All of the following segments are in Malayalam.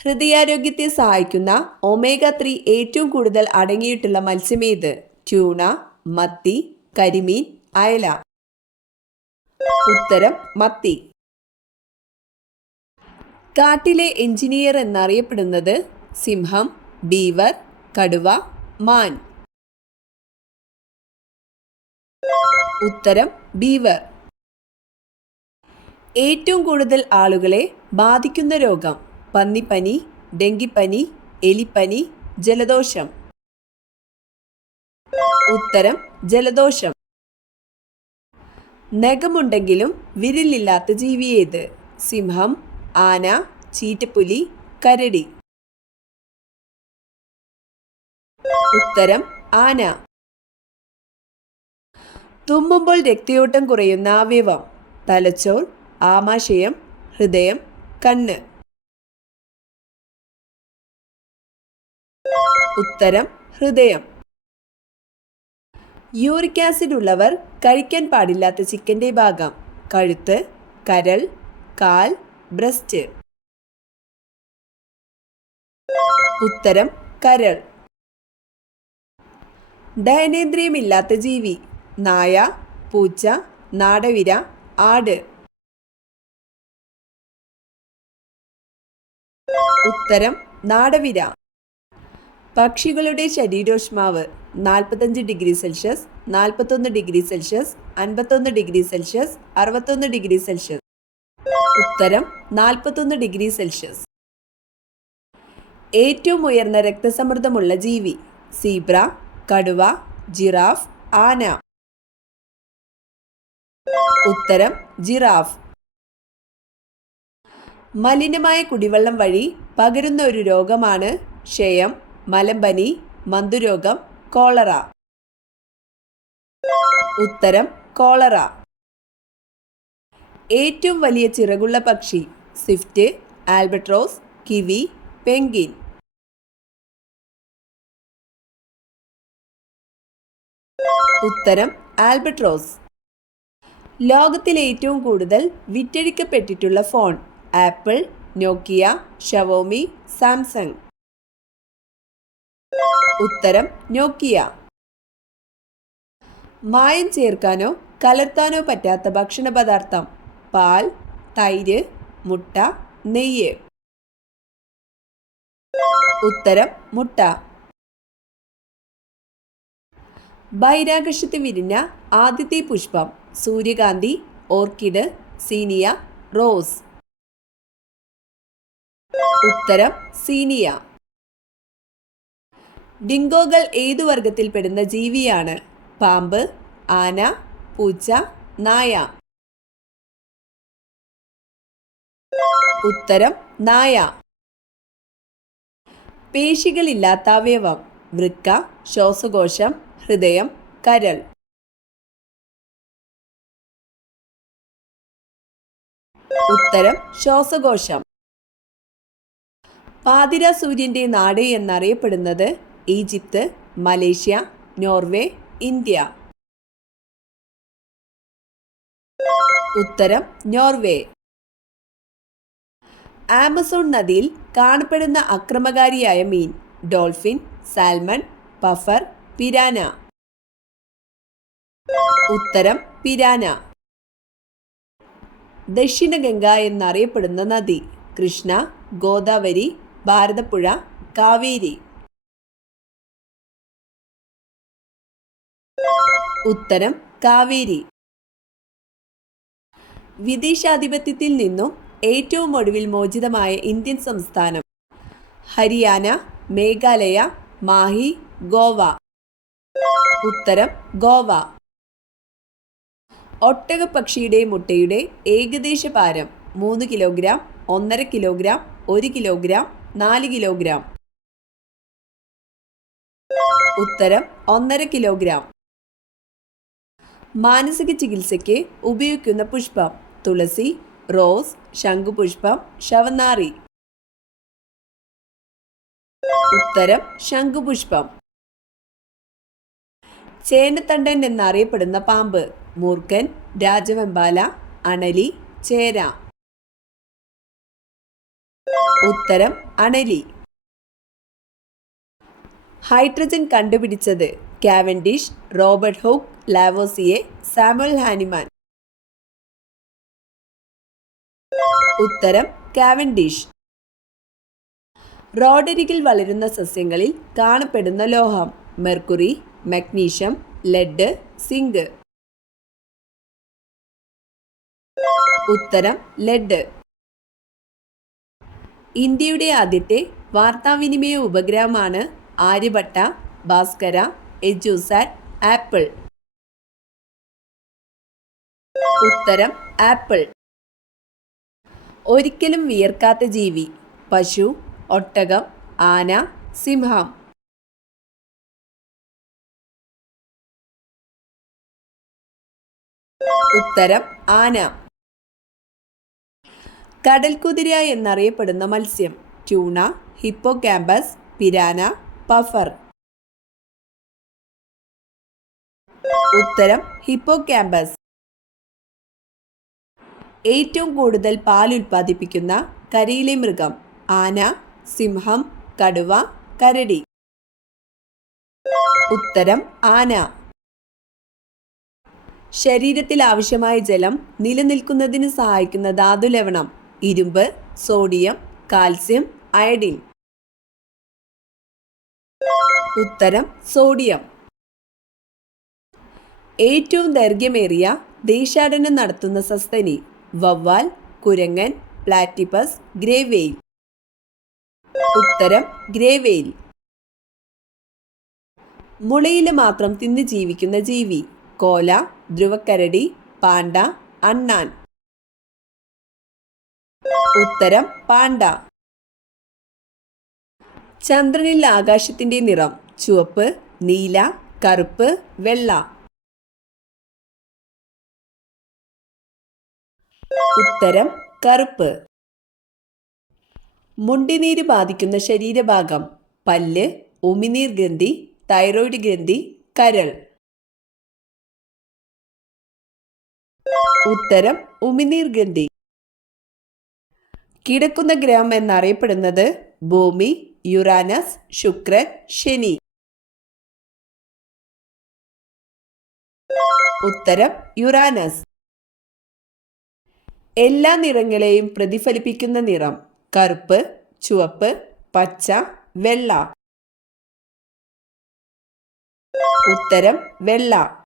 ഹൃദയാരോഗ്യത്തെ സഹായിക്കുന്ന ഒമേഗ 3 ഏറ്റവും കൂടുതൽ അടങ്ങിയിട്ടുള്ള മത്സ്യമേത്? ട്യൂണ, മത്തി, കരിമീൻ, അയല. ഉത്തരം മത്തി. കാട്ടിലെ എഞ്ചിനീയർ എന്നറിയപ്പെടുന്നത്? സിംഹം, ബീവർ, കടുവ, മാൻ. ഉത്തരം ബീവർ. ഏറ്റവും കൂടുതൽ ആളുകളെ ബാധിക്കുന്ന രോഗം? പന്നിപ്പനി, ഡെങ്കിപ്പനി, എലിപ്പനി, ജലദോഷം. ഉത്തരം ജലദോഷം. നഖമുണ്ടെങ്കിലും വിരലില്ലാത്ത ജീവി ഏത്? സിംഹം, ആന, ചീറ്റപ്പുലി, കരടി. ഉത്തരം ആന. തുമ്മുമ്പോൾ രക്തയോട്ടം കുറയുന്ന അവയവം? തലച്ചോർ, ആമാശയം, ഹൃദയം, കണ്ണ്. ഉത്തരം ഹൃദയം. യൂറിക് ആസിഡ് ഉള്ളവർ കഴിക്കാൻ പാടില്ലാത്ത ചിക്കൻ്റെ ഭാഗം? കഴുത്ത്, കരൾ, കാൽ, ബ്രസ്റ്റ്. ഉത്തരം കരൾ. ദഹനേന്ദ്രിയമില്ലാത്ത ജീവി? നായ, പൂച്ച, നാടവിര, ആട്. ഉത്തരം നാടവിര. പക്ഷികളുടെ ശരീരോഷ്മാവ്? 45 degree Celsius, 41 degree Celsius, 51 degree Celsius, 61 degree Celsius. ഉത്തരം 41 ഡിഗ്രി സെൽഷ്യസ്. ഏറ്റവും ഉയർന്ന രക്തസമ്മർദ്ദമുള്ള ജീവി? സീബ്ര, കടുവ, ജിറാഫ്, ആന. ഉത്തരം ജിറാഫ്. മലിനമായ കുടിവെള്ളം വഴി പകരുന്ന ഒരു രോഗമാണ്? ക്ഷയം, മലമ്പനി, മന്തുരോഗം, കോളറ. ഉത്തരം കോളറ. ഏറ്റവും വലിയ ചിറകുള്ള പക്ഷി? Swift, albatross, kiwi, penguin. ഉത്തരം ആൽബട്രോസ്. ലോകത്തിലെ ഏറ്റവും കൂടുതൽ വിറ്റഴിക്കപ്പെട്ടിട്ടുള്ള ഫോൺ? ആപ്പിൾ, നോക്കിയ, ഷവോമി, സാംസങ്. ഉത്തരം നോക്കിയ. മായം ചേർക്കാനോ കലർത്താനോ പറ്റാത്ത ഭക്ഷണ പദാർത്ഥം? പാൽ, തൈര്, മുട്ട, നെയ്യ്. ഉത്തരം മുട്ട. ബഹിരാകാശത്ത് വിരിഞ്ഞ ആദ്യത്തെ പുഷ്പം? സൂര്യകാന്തി, ഓർക്കിഡ്, സീനിയ, റോസ്. ഉത്തരം സീനിയ. ഡിങ്കോകൾ ഏതു വർഗത്തിൽപ്പെടുന്ന ജീവിയാണ്? പാമ്പ്, ആന, പൂച്ച, നായ. ഉത്തരം നായ. പേശികളില്ലാത്ത അവയവം? വൃക്ക, ശ്വാസകോശം, ഹൃദയം, കരൾ. ഉത്തരം ശ്വാസകോശം. പാതിര സൂര്യൻ്റെ നാട് എന്നറിയപ്പെടുന്നത്? Egypt, Malaysia, Norway, India. ഉത്തരം നോർവേ. ആമസോൺ നദിയിൽ കാണപ്പെടുന്ന അക്രമകാരിയായ മീൻ? Dolphin, salmon, puffer, piranha. ഉത്തരം പിരാന. ദക്ഷിണ ഗംഗ എന്നറിയപ്പെടുന്ന നദി? കൃഷ്ണ, ഗോദാവരി, ഭാരതപ്പുഴ, കാവേരി. ഉത്തരം കാവേരി. വിദേശാധിപത്യത്തിൽ നിന്നും ഏറ്റവും ഒടുവിൽ മോചിതമായ ഇന്ത്യൻ സംസ്ഥാനം? ഹരിയാന, മേഘാലയ, മാഹി, ഗോവ. ഉത്തരം ഗോവ. ഒട്ടകപ്പക്ഷിയുടെ മുട്ടയുടെ ഏകദേശ ഭാരം? 3 കിലോഗ്രാം, 1.5 കിലോഗ്രാം, 1 കിലോഗ്രാം, 4 കിലോഗ്രാം. ഉത്തരം 1.5 കിലോഗ്രാം. മാനസിക ചികിത്സയ്ക്ക് ഉപയോഗിക്കുന്ന പുഷ്പം? തുളസി, റോസ്, ശംഖുപുഷ്പം, ശവനാറി. ഉത്തരം ശംഖുപുഷ്പം. ചേനത്തണ്ടൻ എന്നറിയപ്പെടുന്ന പാമ്പ്? മൂർഖൻ, രാജവെമ്പാല, അണലി, ചേര. ഉത്തരം അണലി. ഹൈഡ്രജൻ കണ്ടുപിടിച്ചത് Cavendish, Robert Hooke, Lavoisier, Samuel Hahnemann. ഉത്തരം കാവൻഡിഷ്. റോഡരികിൽ വളരുന്ന സസ്യങ്ങളിൽ കാണപ്പെടുന്ന ലോഹം മെർക്കുറി, മഗ്നീഷ്യം, ലെഡ്, സിങ്ക്. ഉത്തരം ലെഡ്. ഇന്ത്യയുടെ ആദ്യത്തെ വാർത്താവിനിമയ ഉപഗ്രഹമാണ് ആര്യഭട്ട, ഭാസ്കര, എജുസാറ്റ്, ആപ്പിൾ. ഉത്തരം ആപ്പിൾ. ഒരിക്കലും വിയർക്കാത്ത ജീവി പശു, ഒട്ടകം, ആന, സിംഹം. ഉത്തരം ആന. കടൽക്കുതിര എന്നറിയപ്പെടുന്ന മത്സ്യം ട്യൂണ, ഹിപ്പോകാമ്പസ്, പിരാന, പഫർ. ഉത്തരം ഹിപ്പോകാമ്പസ്. ഏറ്റവും കൂടുതൽ പാൽ ഉൽപ്പാദിപ്പിക്കുന്ന കരയിലെ മൃഗം ആന, സിംഹം, കടുവ, കരടി. ഉത്തരം ആന. ശരീരത്തിൽ ആവശ്യമായ ജലം നിലനിൽക്കുന്നതിന് സഹായിക്കുന്ന ധാതുലവണം ഇരുമ്പ്, സോഡിയം, കാൽസ്യം, അയഡിൻ. ഉത്തരം സോഡിയം. ഏറ്റവും ദൈർഘ്യമേറിയ ദേശാടനം നടത്തുന്ന സസ്തനി വവ്വാൽ, കുരങ്ങൻ, പ്ലാറ്റിപ്പസ്, ഗ്രേവെയിൽ. ഉത്തരം ഗ്രേവെയിൽ. മുളയില മാത്രം തിന്ന് ജീവിക്കുന്ന ജീവി കോല, ധ്രുവക്കരടി, പാണ്ട, അണ്ണാൻ. ഉത്തരം പാണ്ട. ചന്ദ്രനിൽ ആകാശത്തിന്റെ നിറം ചുവപ്പ്, നീല, കറുപ്പ്, വെള്ള. ഉത്തരം കറുപ്പ്. മുണ്ടിനീര് ബാധിക്കുന്ന ശരീരഭാഗം പല്ല്, ഉമിനീർ ഗ്രന്ഥി, തൈറോയ്ഡ് ഗ്രന്ഥി, കരൾ. ഉത്തരം ഉമിനീർ ഗ്രന്ഥി. കിടക്കുന്ന ഗ്രഹം എന്നറിയപ്പെടുന്നത് ഭൂമി, യുറാനസ്, ശുക്രൻ, ശനി. ഉത്തരം യുറാനസ്. എല്ലാ നിറങ്ങളെയും പ്രതിഫലിപ്പിക്കുന്ന നിറം കറുപ്പ്, ചുവപ്പ്, പച്ച, വെള്ള. ഉത്തരം വെള്ള.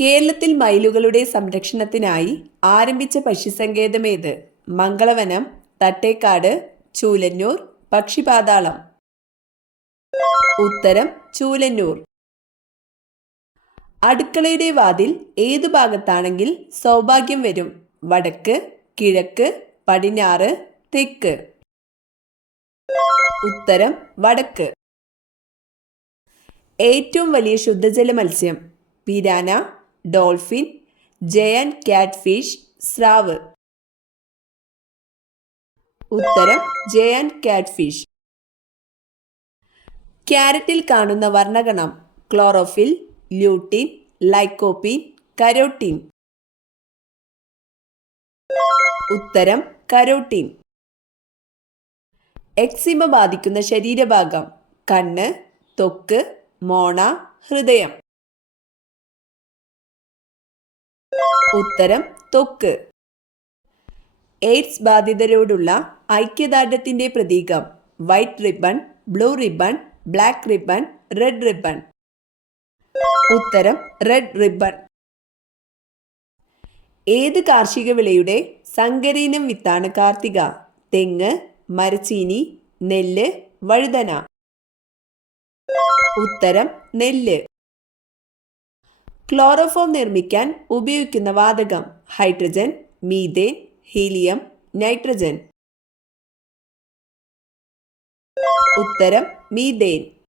കേരളത്തിൽ മയിലുകളുടെ സംരക്ഷണത്തിനായി ആരംഭിച്ച പക്ഷിസങ്കേതമേത് മംഗളവനം, തട്ടേക്കാട്, ചൂലന്നൂർ, പക്ഷിപാതാളം. ഉത്തരം ചൂലന്നൂർ. അടുക്കളയുടെ വാതിൽ ഏതു ഭാഗത്താണെങ്കിൽ സൗഭാഗ്യം വരും വടക്ക്, കിഴക്ക്, പടിഞ്ഞാറ്, തെക്ക്. ഉത്തരം വടക്ക്. ഏറ്റവും വലിയ ശുദ്ധജല മത്സ്യം പിരാന, ഡോൾഫിൻ, ജയന്റ് കാറ്റ്ഫിഷ്, സ്രാവ്. ഉത്തരം ജയന്റ് കാറ്റ്ഫിഷ്. ക്യാരറ്റിൽ കാണുന്ന വർണ്ണഗണം ക്ലോറോഫിൽ, ല്യൂട്ടിൻ, ലൈക്കോപ്പീൻ, കരോട്ടീൻ. ഉത്തരം കരോട്ടീൻ. എക്സിമ ബാധിക്കുന്ന ശരീരഭാഗം കണ്ണ്, ത്വക്ക്, മോണ, ഹൃദയം. ഉത്തരം ത്വക്ക്. എയ്ഡ്സ് ബാധിതരോടുള്ള ഐക്യദാർഢ്യത്തിന്റെ പ്രതീകം white ribbon, blue ribbon, black ribbon, red ribbon. ഉത്തരം റെഡ് റിബൺ. ഏത് കാർഷിക വിളയുടെ സങ്കരയിനം വിത്താണ് കാർത്തിക? തെങ്ങ്, മരച്ചീനി, നെല്ല്, വഴുതന. ഉത്തരം നെല്ല്. ക്ലോറോഫോം നിർമ്മിക്കാൻ ഉപയോഗിക്കുന്ന വാതകം ഹൈഡ്രജൻ, മീഥേൻ, ഹീലിയം, നൈട്രജൻ. ഉത്തരം മീഥേൻ.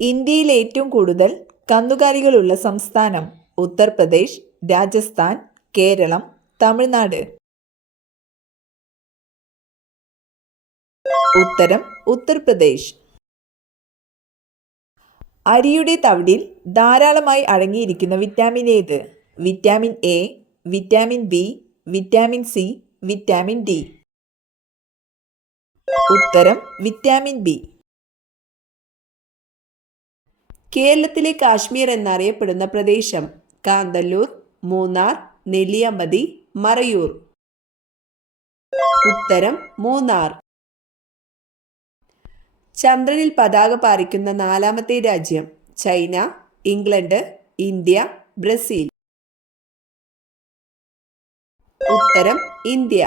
ഇന്ത്യയിൽ ഏറ്റവും കൂടുതൽ കന്നുകാലികളുള്ള സംസ്ഥാനം ഉത്തർപ്രദേശ്, രാജസ്ഥാൻ, കേരളം, തമിഴ്നാട്. ഉത്തരം ഉത്തർപ്രദേശ്. അരിയുടെ തവിടിൽ ധാരാളമായി അടങ്ങിയിരിക്കുന്ന വിറ്റാമിൻ ഏത്? Vitamin A, vitamin B, vitamin C, vitamin D. ഉത്തരം വിറ്റാമിൻ ബി. കേരളത്തിലെ കാശ്മീർ എന്നറിയപ്പെടുന്ന പ്രദേശം? കാന്തല്ലൂർ, മൂന്നാർ, നെല്ലിയാമ്പതി, മറയൂർ. ഉത്തരം മൂന്നാർ. ചന്ദ്രനിൽ പതാക പാറിക്കുന്ന 4ാമത്തെ രാജ്യം? China, England, India, Brazil. ഉത്തരം ഇന്ത്യ.